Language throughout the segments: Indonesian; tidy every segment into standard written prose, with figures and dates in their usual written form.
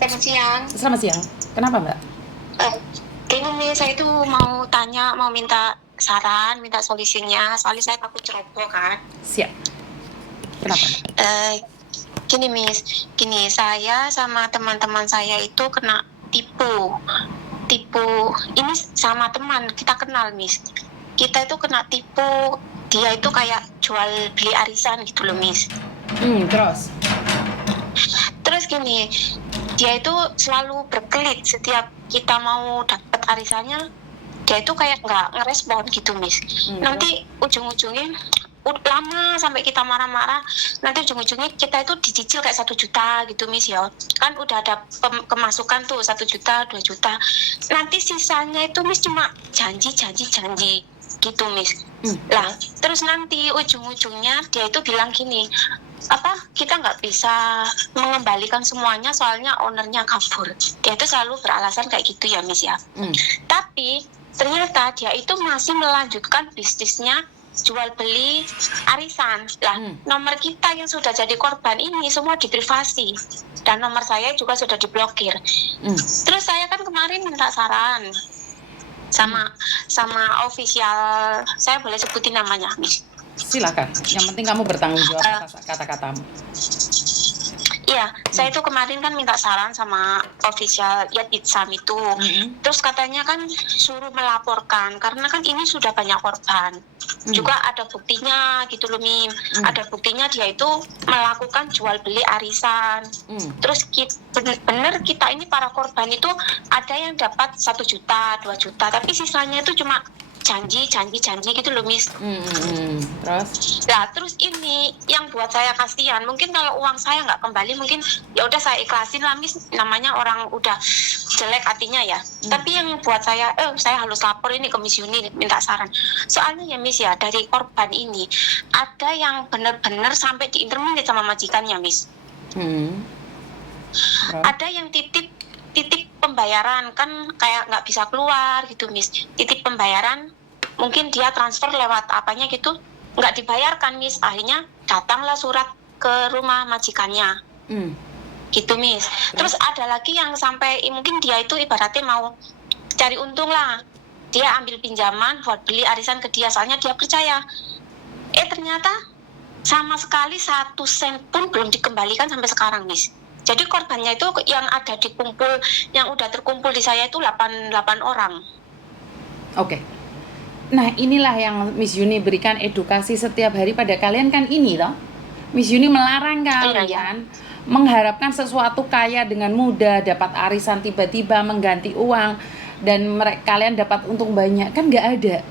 Selamat siang. Selamat siang. Kenapa, Mbak? Eh, ini nih saya itu mau tanya, mau minta saran, minta solusinya. Soalnya saya takut ceroboh kan. Siap. Kenapa, Mbak? Eh, Gini gini saya sama teman-teman saya itu kena tipu. Tipu ini sama teman kita kenal, Miss. Kita itu kena tipu. Dia itu kayak jual beli arisan gitu loh, Miss. Terus? Terus gini, dia itu selalu berkelit setiap kita mau dapat arisannya, dia itu kayak nggak ngerespon gitu, Miss. Nanti ujung-ujungnya lama sampai kita marah-marah, nanti ujung-ujungnya kita itu dicicil kayak 1 juta gitu, Miss, ya kan udah ada kemasukan tuh 1 juta 2 juta, nanti sisanya itu, Miss, cuma janji gitu, Miss. Lah terus nanti ujung-ujungnya dia itu bilang gini, apa kita nggak bisa mengembalikan semuanya soalnya ownernya kabur. Dia itu selalu beralasan kayak gitu ya, Miss, ya. Tapi ternyata dia itu masih melanjutkan bisnisnya jual beli arisan. Lah nomor kita yang sudah jadi korban ini semua diprivasi dan nomor saya juga sudah diblokir. Terus saya kan kemarin minta saran sama official, saya boleh sebutin namanya, Miss? Silakan. Yang penting kamu bertanggung jawab atas kata-katamu. Iya, saya itu kemarin kan minta saran sama official Yat Itsam itu. Terus katanya kan suruh melaporkan karena kan ini sudah banyak korban. Juga ada buktinya gitu loh, Mim. Ada buktinya dia itu melakukan jual beli arisan. Terus bener kita ini para korban itu ada yang dapat 1 juta 2 juta, tapi sisanya itu cuma janji gitu loh, Miss. Terus ini yang buat saya kasihan. Mungkin kalau uang saya nggak kembali, mungkin ya udah saya ikhlasin lah, Miss. Namanya orang udah jelek hatinya ya. Tapi yang buat saya harus lapor ini ke Miss Yuni minta saran. Soalnya ya, Miss, ya dari korban ini ada yang benar-benar sampai diinterminate sama majikannya, Miss. Ada yang titip pembayaran kan kayak nggak bisa keluar gitu, Miss. Titip pembayaran mungkin dia transfer lewat apanya gitu, nggak dibayarkan, Miss. Akhirnya datanglah surat ke rumah majikannya. Gitu, Miss. Terus ada lagi yang sampai mungkin dia itu ibaratnya mau cari untung lah, dia ambil pinjaman buat beli arisan ke dia, soalnya dia percaya. Ternyata sama sekali 1 sen pun belum dikembalikan sampai sekarang, Miss. Jadi korbannya itu yang ada yang udah terkumpul di saya itu 8 orang. Oke. Nah, inilah yang Miss Yuni berikan edukasi setiap hari pada kalian kan ini loh. Miss Yuni melarang kalian mengharapkan sesuatu kaya dengan mudah, dapat arisan tiba-tiba mengganti uang dan kalian dapat untung banyak, kan nggak ada.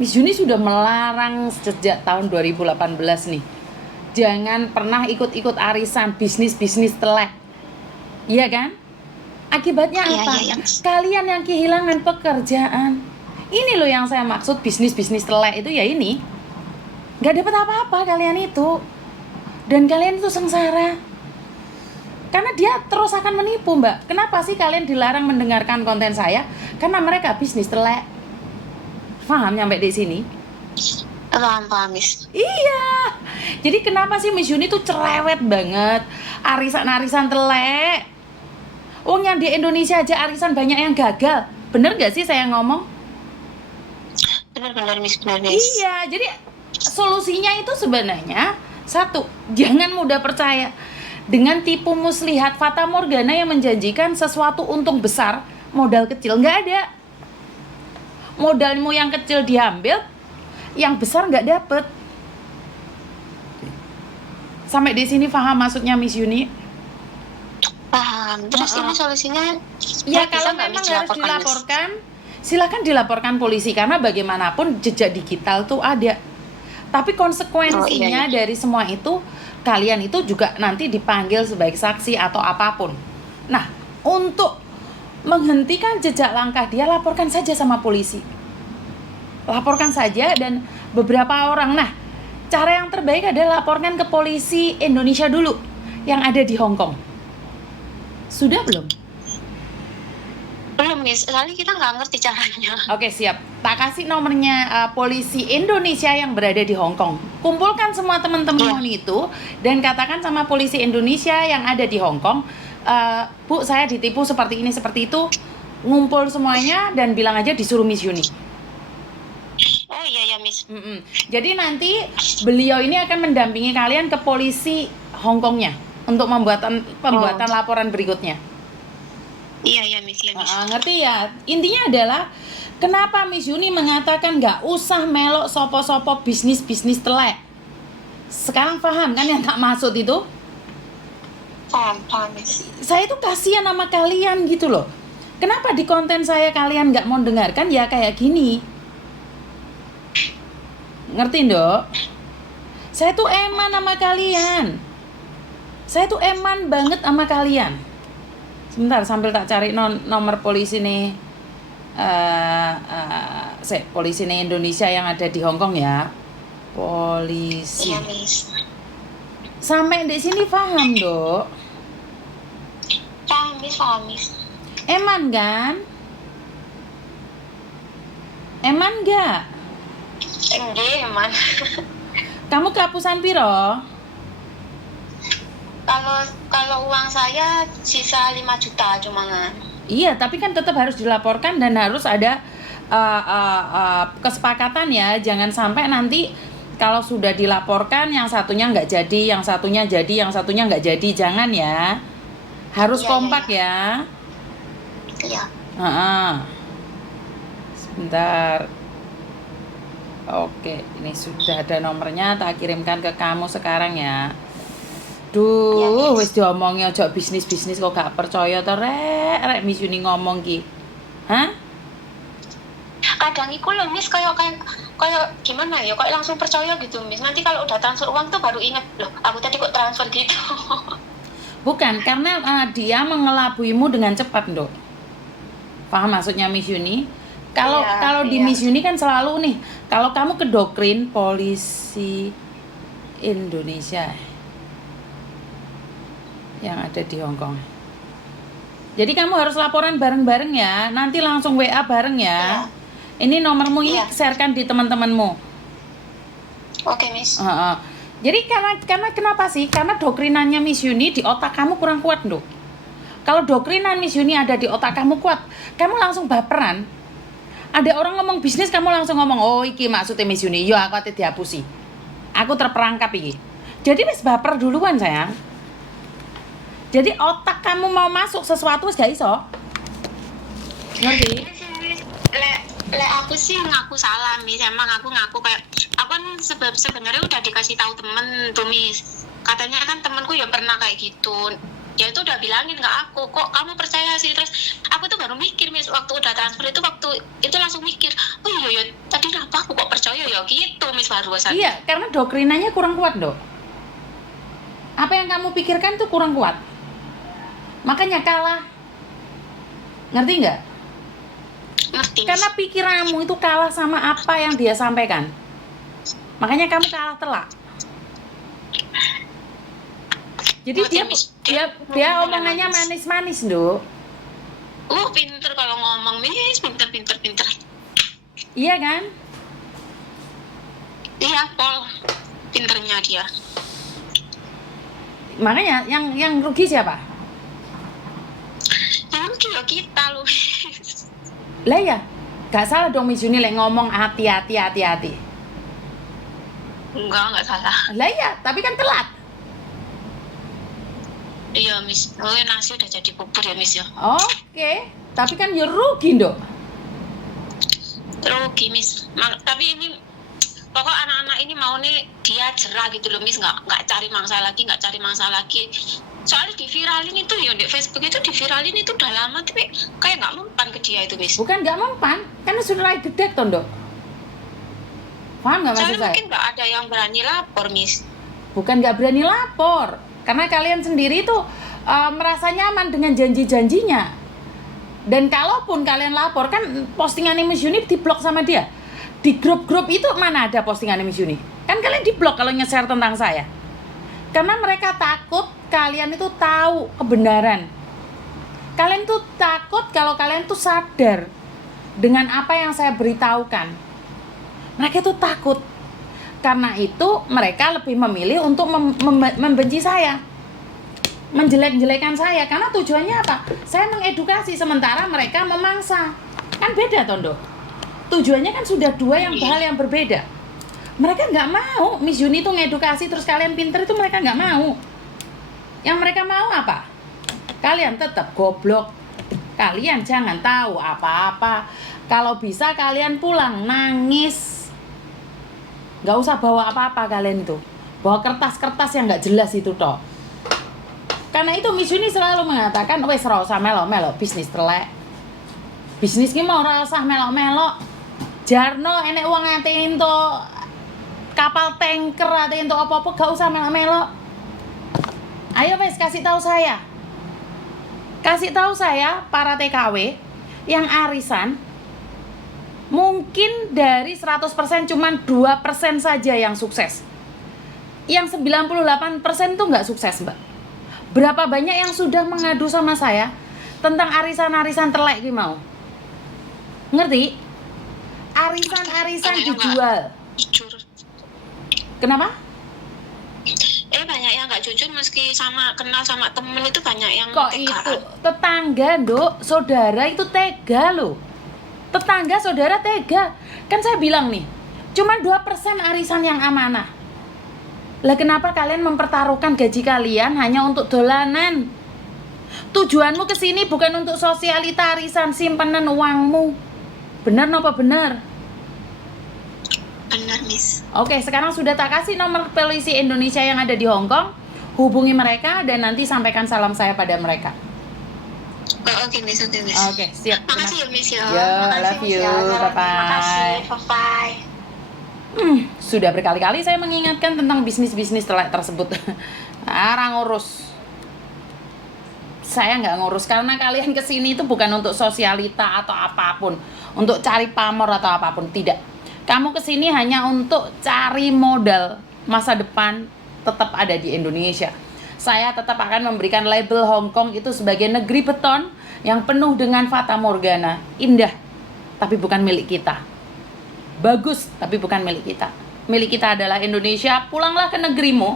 Miss Yuni sudah melarang sejak tahun 2018 nih. Jangan pernah ikut-ikut arisan, bisnis telek. Iya kan? Akibatnya apa? Iya. Kalian yang kehilangan pekerjaan. Ini loh yang saya maksud bisnis telek itu ya ini. Gak dapat apa-apa kalian itu. Dan kalian itu sengsara. Karena dia terus akan menipu, Mbak. Kenapa sih kalian dilarang mendengarkan konten saya? Karena mereka bisnis telek. Paham nyampe di sini? Paham, Miss. Iya. Jadi kenapa sih Miss Yuni tuh cerewet banget arisan telek? Yang di Indonesia aja arisan banyak yang gagal. Bener gak sih saya ngomong? Benar, Miss. Iya, jadi solusinya itu sebenarnya satu, jangan mudah percaya dengan tipu muslihat fata morgana yang menjanjikan sesuatu untung besar, modal kecil. Nggak ada. Modalmu yang kecil diambil, yang besar nggak dapet. Sampai di sini paham maksudnya Miss Yuni? Paham. Terus ini solusinya? Ya kalau memang harus dilaporkan, silakan dilaporkan polisi karena bagaimanapun jejak digital tuh ada. Tapi konsekuensinya dari semua itu, kalian itu juga nanti dipanggil sebagai saksi atau apapun. Nah, untuk menghentikan jejak langkah dia, laporkan saja sama polisi. Laporkan saja dan beberapa orang. Nah, cara yang terbaik adalah laporkan ke polisi Indonesia dulu yang ada di Hong Kong. Sudah belum? Belum, Miss. Soalnya kita nggak ngerti caranya. Oke, siap. Tak kasih nomornya polisi Indonesia yang berada di Hong Kong. Kumpulkan semua teman-teman itu dan katakan sama polisi Indonesia yang ada di Hong Kong, Bu, saya ditipu seperti ini seperti itu, ngumpul semuanya dan bilang aja disuruh Miss Yuni. Oh iya ya Miss. Jadi nanti beliau ini akan mendampingi kalian ke polisi Hongkongnya untuk pembuatan laporan berikutnya. Iya ya Miss, ya Miss. Ngerti ya? Intinya adalah kenapa Miss Yuni mengatakan nggak usah melok sopo-sopo bisnis telek. Sekarang paham kan yang tak maksud itu? Paham Miss. Saya itu kasihan sama kalian gitu loh. Kenapa di konten saya kalian nggak mau dengarkan ya kayak gini? Ngerti Ndok? Saya tuh eman sama kalian. Saya tuh eman banget sama kalian. Sebentar sambil tak cari nomor polisi nih. Polisi nih Indonesia yang ada di Hongkong ya. Polisi. Iya Miss. Sampai di sini paham Dok? Paham Miss. Eman kan? Eman gak? Enggak eman. Kamu kehapusan piro? Kalau uang saya sisa 5 juta cuma kan. Iya, tapi kan tetap harus dilaporkan dan harus ada kesepakatan ya. Jangan sampai nanti kalau sudah dilaporkan yang satunya nggak jadi, yang satunya jadi, yang satunya nggak jadi. Jangan ya. Harus kompak ya. Iya. Sebentar. Oke, ini sudah ada nomornya, tak kirimkan ke kamu sekarang ya. Duh, wis diomongnya ojo bisnis kok gak percaya to rek Miss Yuni ngomong ki. Hah? Kadang iku lho Miss kayak gimana ya, kok langsung percaya gitu Miss. Nanti kalau udah transfer uang tuh baru inget loh, aku tadi kok transfer gitu. Bukan, karena dia mengelabuimu dengan cepat, Ndok. Paham maksudnya Miss Yuni? Kalau di Miss Yuni kan selalu nih, kalau kamu ke doktrin polisi Indonesia yang ada di Hongkong. Jadi kamu harus laporan bareng-bareng ya, nanti langsung WA bareng ya. Ini nomormu ini sharekan di teman-temanmu. Oke, Miss. Jadi karena kenapa sih? Karena doktrinannya Miss Yuni di otak kamu kurang kuat, Nduk. Kalau doktrinan Miss Yuni ada di otak kamu kuat, kamu langsung baperan. Ada orang ngomong bisnis, kamu langsung ngomong, oh iki maksudnya Miss Yuni, yo aku ate dihapusi. Aku terperangkap iki. Jadi wis baper duluan sayang. Jadi otak kamu mau masuk sesuatu wis gak iso. Ngerti? Lek aku sih ngaku salah Miss, emang aku ngaku kayak aku kan sebenarnya udah dikasih tahu temen tuh Miss, katanya kan temenku ya pernah kayak gitu, dia itu udah bilangin ke aku, kok kamu percaya sih, terus aku tuh baru mikir Miss, waktu udah transfer itu waktu itu langsung mikir, oh iya tadi kenapa aku kok percaya ya gitu Miss, baru saat. Iya, karena doktrinanya kurang kuat Dok. Apa yang kamu pikirkan tuh kurang kuat, makanya kalah. Ngerti nggak? Ngerti. Karena pikiranmu itu kalah sama apa yang dia sampaikan. Makanya kamu kalah telak. Jadi dia omongannya manis-manis, Nduk. Pinter kalau ngomong, Miss, pinter. Iya kan? Iya, Pol. Pinternya dia. Makanya yang rugi siapa? Yang rugi ya kita loh. Lah ya, gak salah dong Miss Yuni ngomong hati-hati. Enggak salah. Lah ya, tapi kan telat. Iya Miss, nasi udah jadi bubur ya Miss ya. Oke, tapi kan ya rugi Ndok. Rugi Miss, tapi ini pokok anak-anak ini mau nih dia jerah gitu loh Miss, nggak cari mangsa lagi. Soalnya diviralin itu ya di Facebook itu diviralin itu udah lama, tapi kayak nggak mempan ke dia itu Miss. Bukan nggak mempan, kan sudah gede toh Ndok. Paham nggak maksud saya? Soalnya mungkin nggak ada yang berani lapor Miss. Bukan nggak berani lapor, karena kalian sendiri tuh merasa nyaman dengan janji-janjinya. Dan kalaupun kalian lapor, kan postingan Miss Yuni diblok sama dia. Di grup-grup itu mana ada postingan Miss Yuni? Kan kalian diblok kalau nge-share tentang saya. Karena mereka takut kalian itu tahu kebenaran. Kalian tuh takut kalau kalian tuh sadar dengan apa yang saya beritahukan. Mereka tuh takut. Karena itu mereka lebih memilih untuk membenci saya. menjelek-jelekan saya, karena tujuannya apa? Saya mengedukasi, sementara mereka memangsa. Kan beda, Tondo. Tujuannya kan sudah dua hal yang berbeda. Mereka nggak mau Miss Juni itu ngedukasi terus kalian pinter, itu mereka nggak mau. Yang mereka mau apa? Kalian tetap goblok. Kalian jangan tahu apa-apa. Kalau bisa kalian pulang nangis. Nggak usah bawa apa-apa kalian itu. Bawa kertas-kertas yang nggak jelas itu toh. Karena itu Miss Juni selalu mengatakan, wes ora usah melok-melok bisnis telek. Bisnis ki mau ora usah melok-melok. Jarno enek uang ate ento kapal tanker ate ento apa-apa, gak usah melok-melok. Ayo wes kasih tahu saya. Kasih tahu saya para TKW yang arisan mungkin dari 100% cuman 2% saja yang sukses. Yang 98% tuh nggak sukses, Mbak. Berapa banyak yang sudah mengadu sama saya tentang arisan-arisan telek ini mau? Ngerti? Arisan-arisan dijual. Jujur. Kenapa? Banyak yang nggak jujur meski kenal sama temen itu banyak yang Kok tegaan. itu? Tetangga, Nduk, saudara itu tega loh. Tetangga, saudara tega. Kan saya bilang nih, cuma 2% arisan yang amanah. Lah kenapa kalian mempertaruhkan gaji kalian hanya untuk dolanan? Tujuanmu kesini bukan untuk sosialita arisan simpanan uangmu. Benar apa benar? Benar, Miss. Oke, sekarang sudah tak kasih nomor polisi Indonesia yang ada di Hong Kong. Hubungi mereka dan nanti sampaikan salam saya pada mereka. Oke, Miss. Oke, siap. Makasih ya, Miss ya. Yo, I love you. Bye-bye. Makasih. Bye-bye. Sudah berkali-kali saya mengingatkan tentang bisnis-bisnis telek tersebut. Arang ngurus. Saya nggak ngurus karena kalian kesini itu bukan untuk sosialita atau apapun, untuk cari pamor atau apapun, tidak. Kamu kesini hanya untuk cari modal masa depan tetap ada di Indonesia. Saya tetap akan memberikan label Hong Kong itu sebagai negeri beton yang penuh dengan fata morgana, indah, tapi bukan milik kita. Bagus, tapi bukan milik kita. Milik kita adalah Indonesia. Pulanglah ke negerimu.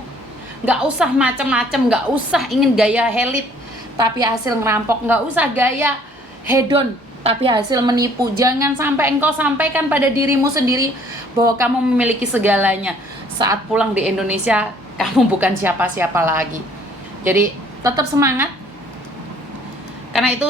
Nggak usah macem-macem, nggak usah ingin gaya elit tapi hasil ngerampok, nggak usah gaya hedon tapi hasil menipu. Jangan sampai engkau sampaikan pada dirimu sendiri bahwa kamu memiliki segalanya. Saat pulang di Indonesia, kamu bukan siapa-siapa lagi. Jadi tetap semangat. Karena itu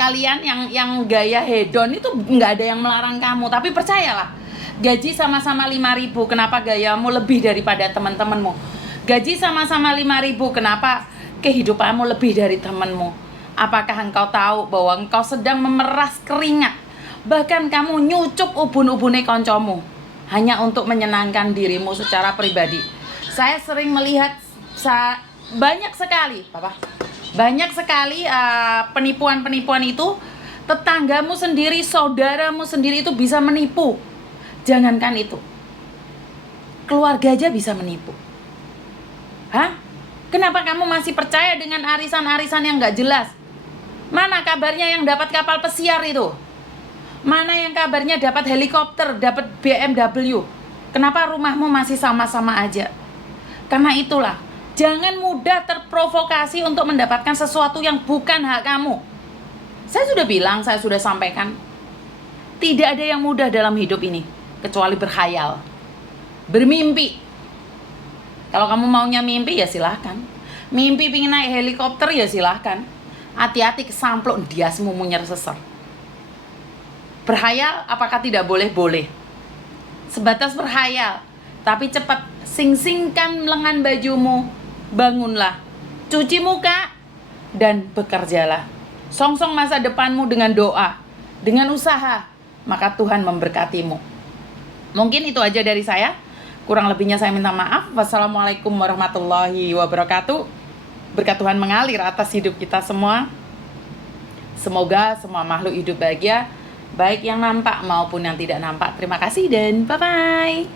kalian yang gaya hedon itu nggak ada yang melarang kamu, tapi percayalah, gaji sama-sama 5.000, kenapa gayamu lebih daripada teman-temanmu? Gaji sama-sama 5.000, kenapa kehidupanmu lebih dari temanmu? Apakah engkau tahu bahwa engkau sedang memeras keringat, bahkan kamu nyucup ubun-ubune koncomu hanya untuk menyenangkan dirimu secara pribadi? Saya sering melihat banyak sekali, banyak sekali penipuan-penipuan itu. Tetanggamu sendiri, saudaramu sendiri itu bisa menipu. Jangankan itu, keluarga aja bisa menipu. Hah? Kenapa kamu masih percaya dengan arisan-arisan yang gak jelas? Mana kabarnya yang dapat kapal pesiar itu? Mana yang kabarnya dapat helikopter, dapat BMW? Kenapa rumahmu masih sama-sama aja? Karena itulah, jangan mudah terprovokasi untuk mendapatkan sesuatu yang bukan hak kamu. Saya sudah bilang, saya sudah sampaikan, tidak ada yang mudah dalam hidup ini kecuali berkhayal, bermimpi. Kalau kamu maunya mimpi ya silahkan. Mimpi pingin naik helikopter ya silahkan. Hati-hati kesamplok diasmu munyer seser. Berkhayal apakah tidak boleh? Boleh. Sebatas berkhayal, tapi cepat sing-singkan lengan bajumu, bangunlah, cuci muka, dan bekerjalah. Songsong masa depanmu dengan doa, dengan usaha, maka Tuhan memberkatimu. Mungkin itu aja dari saya. Kurang lebihnya saya minta maaf. Wassalamualaikum warahmatullahi wabarakatuh. Berkat Tuhan mengalir atas hidup kita semua. Semoga semua makhluk hidup bahagia, baik yang nampak maupun yang tidak nampak. Terima kasih dan bye-bye.